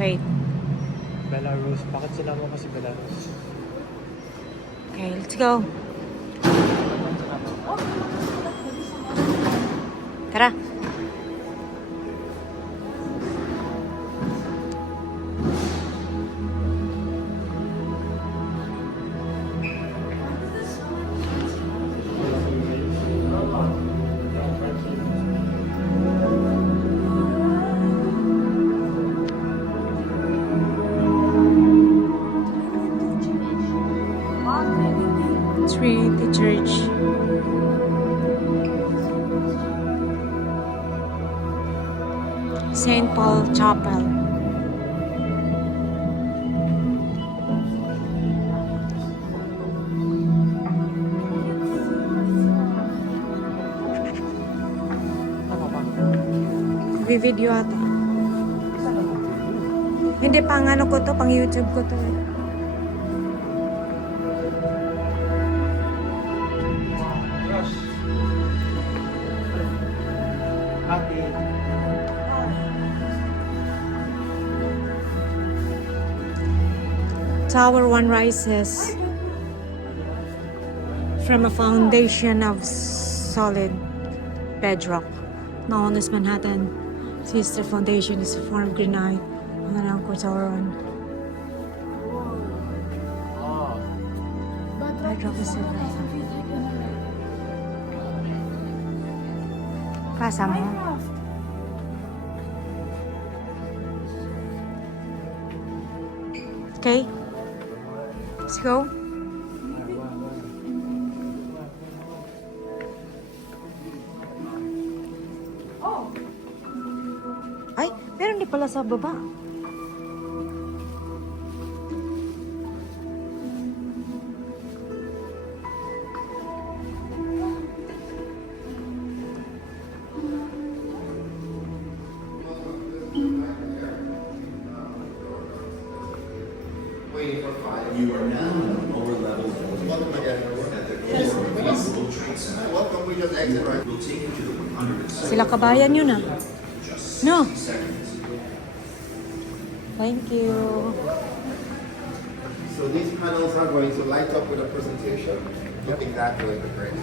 Wait. Belarus. Bakit sila mo kasi Belarus? Okay, let's go. Tara. Trinity Church. St. Paul Chapel. Video ata. Hindi, pang ano ko to, pang YouTube ko to. Tower 1 rises from a foundation of solid bedrock known as Manhattan. Sister Foundation is a form of granite. Ano lang ko, Tower 1. Bedrock is a Pasa mo. Okay. Let's go. Ay, meron din pala sa baba. You are now in the lower level at the World Trade Center. Welcome, we just exit right. We'll take you to the 107th Sila kabayan yun ah. just No. 60 seconds. Thank you. So these panels are going to light up with a presentation. Looking that way, great.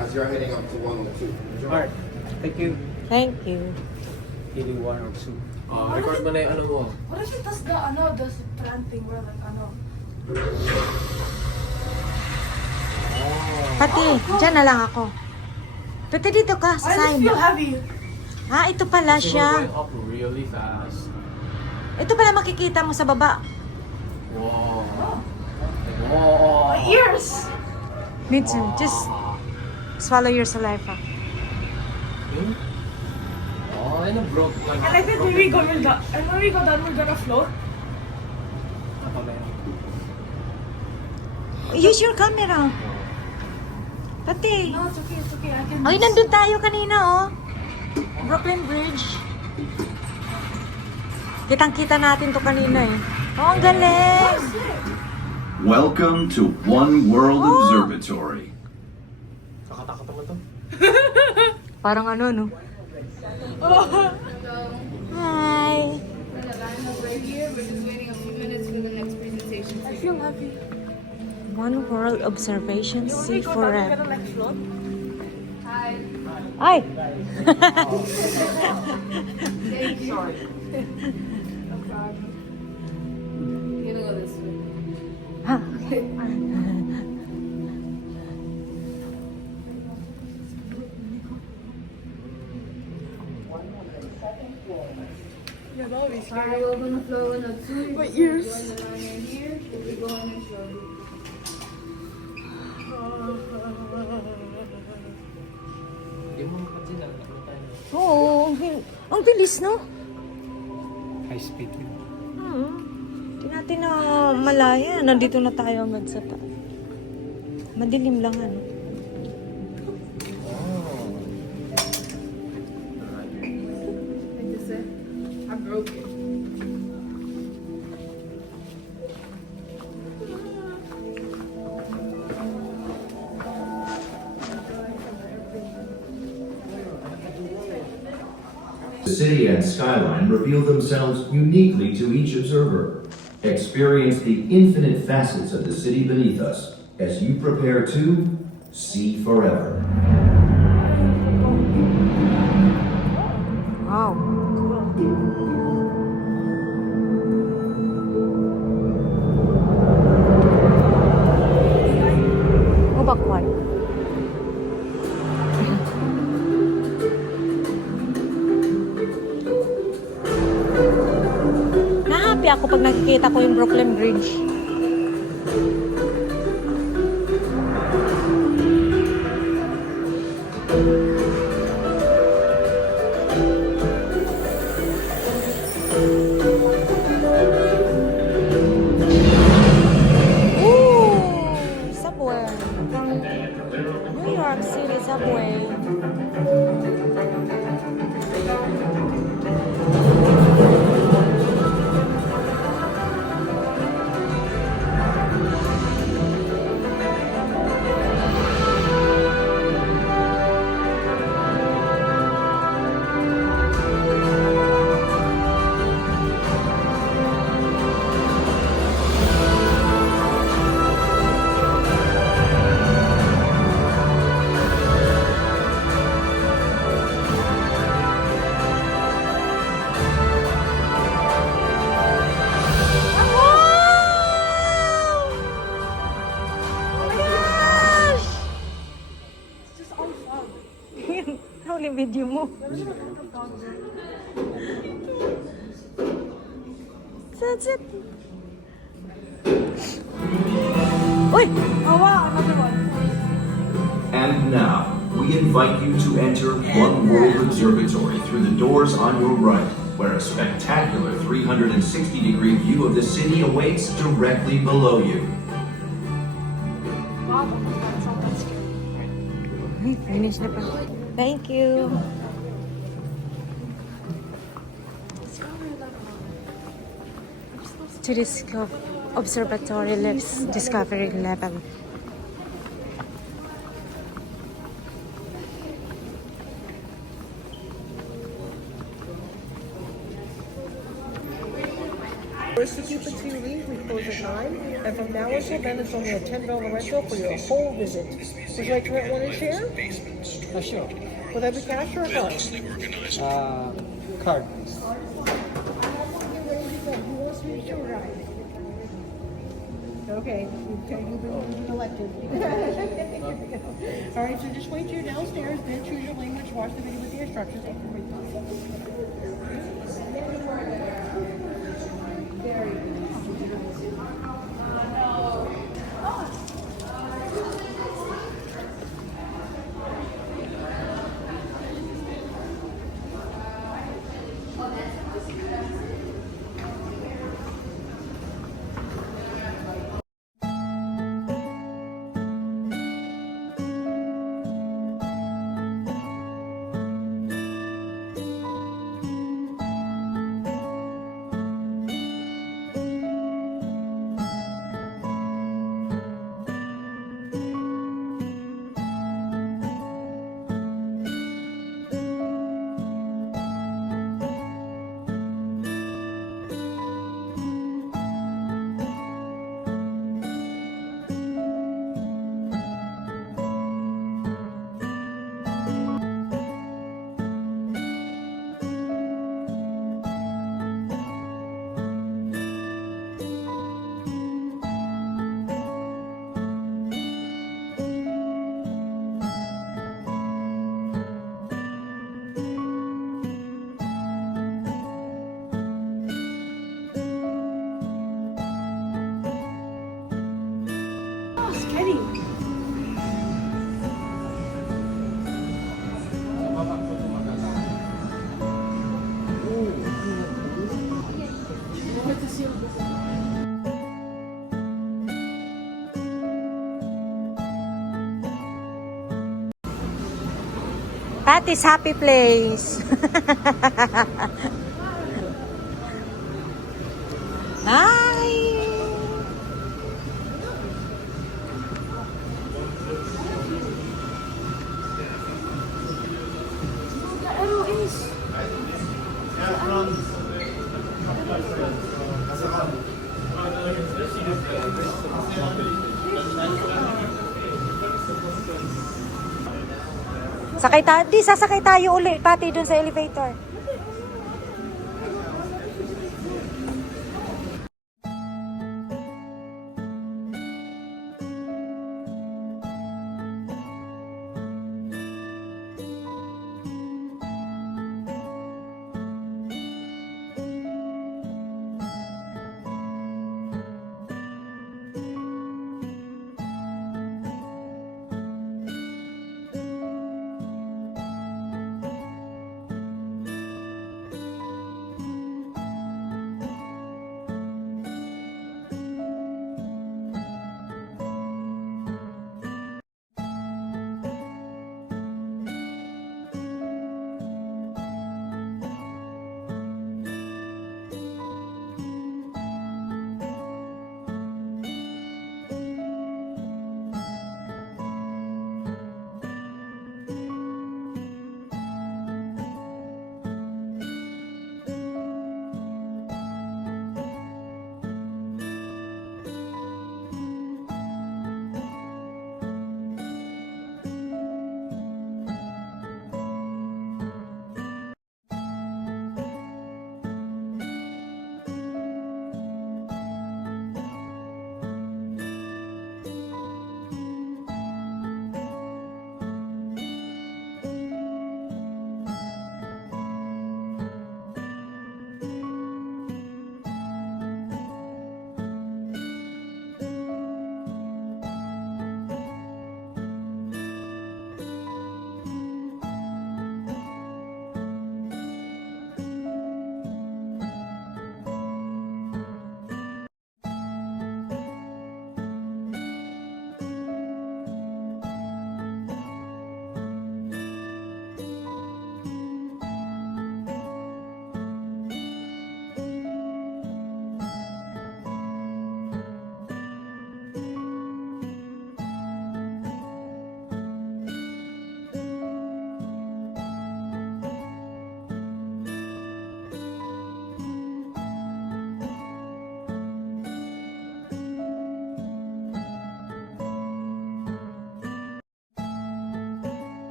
As you're heading up to 102. Mark, thank you. Thank you. Ili 1 or 2. Record mo na yung ano mo. What if it does the planting where like Pati, dyan na lang ako. Pati dito ka, sa I just sign. feel heavy. Ah, ito pala So we're siya. going up really fast. Ito pala makikita mo sa baba. Wow. Wow. My ears. Me too. Just swallow your saliva. Hmm? Oh, and a broke like. And I think when we go down, we're gonna float. Use your camera. Pati. No, it's okay. It's okay. I can. Ay, nandun tayo kanina, oh. Brooklyn Bridge. Kitang-kita natin to kanina, eh. Oh, ang galing. Welcome to One World Observatory. Nakatakot naman to. Parang ano, no? Hi. Right here, we're just waiting a few minutes for the next presentation. I feel heavy. One World Observation, see We're forever. gonna like float. Hi. Ay! Sorry. No problem. You're gonna go this way. Ha? Yeah, that would be scary. Alright, we're gonna flow in a two. My ears. Go in the line in here. We'll be going in slowly. Hindi mo mapansin na nakita tayo. Oo, ang bilis, no? High speed yun. Hindi natin na malaya. Nandito na tayo agad sa madilim lang, ano? Like this, I broke it. The city and skyline reveal themselves uniquely to each observer. Experience the infinite facets of the city beneath us as you prepare to see forever. Wow. Oh, bakwal. Na-happy ako pag nakikita ko yung Brooklyn Bridge. Ooh, subway. New York City subway. Huli video mo. That's it. Uy! Awa, another one. And now, we invite you to enter One World Observatory through the doors on your right, where a spectacular 360-degree view of the city awaits directly below you. Wow, that's so much. Ay, finish na pa. Thank you. Telescope Observatory lives discovery level. First to keep it to leave, we close at 9, and from now until then, it's only a $10 rental for your whole visit. Would you like to rent one and share? Sure. Will that be cash or a card? Card, please. Okay, you've been elected. All right, so just wait till you're downstairs, then choose your language, watch the video with the instructions. Kenny. Patty's Happy Place. Hi. The arrow is. Sasakay tayo uli, pati dun sa elevator.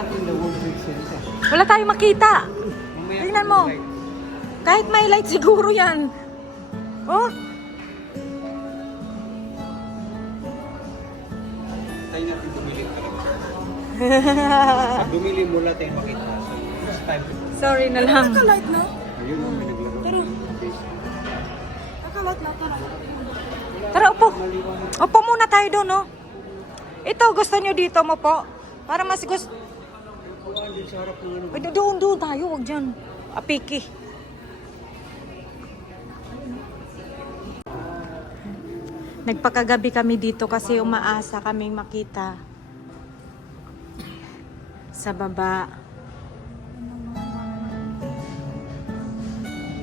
natin the World Trade Center. Wala tayong makita. Tingnan mo. Kahit may light siguro yan. Oh, Tayo natin bumili ka ng charger. Pag bumili mo lang tayo makita. So, it's time to... sorry na lang. Nakalight na. Ayun, may naglaro. Tara. Nakalight na, tara. Tara, upo. Upo muna tayo doon, no? Ito, gusto nyo dito mo po? Para mas gusto... Ay, doon tayo, huwag dyan. Apiki. Nagpakagabi kami dito kasi umaasa kaming makita sa baba.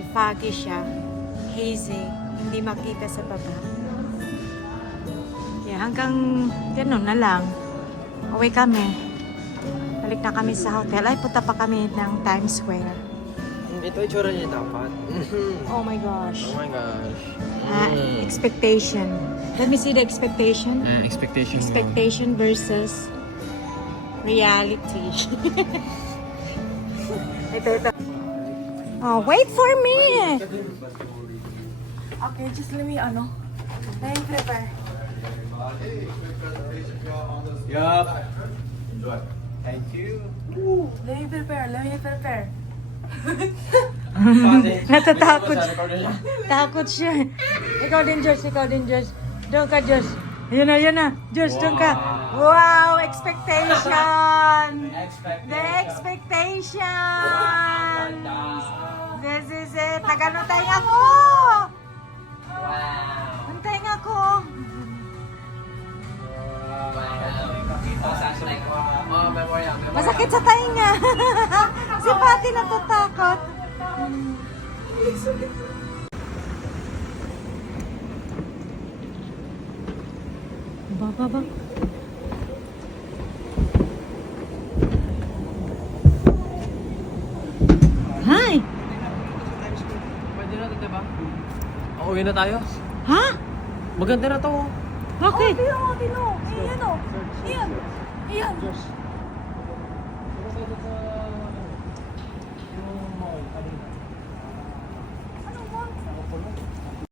Foggy siya. Hazy. Hindi makita sa baba. Kaya hanggang ganun na lang. Uwi kami. Balik na kami sa hotel. Ay, punta pa kami ng Times Square. Ito yung tsura niya dapat. Oh my gosh. Oh my gosh. Expectation. Let me see the expectation. Expectation. Expectation versus reality. ito. Oh, wait for me! Okay, just let me, let me prepare. Yup. Enjoy. Thank you. Let me prepare. Natatakot siya. Takot siya. Ikaw din, Josh. Doon ka, Josh. Ayun na. Josh, doon ka. Wow, expectation! The expectation! This is it. Taganong ako! Wow! Ang tenga ko. Masakit sa tainga. Si Patty natatakot. Baba. Hi! Pwede na ito, diba? Uwi na tayo. Ha? Maganda na to. Bakit? Tino. Iyan.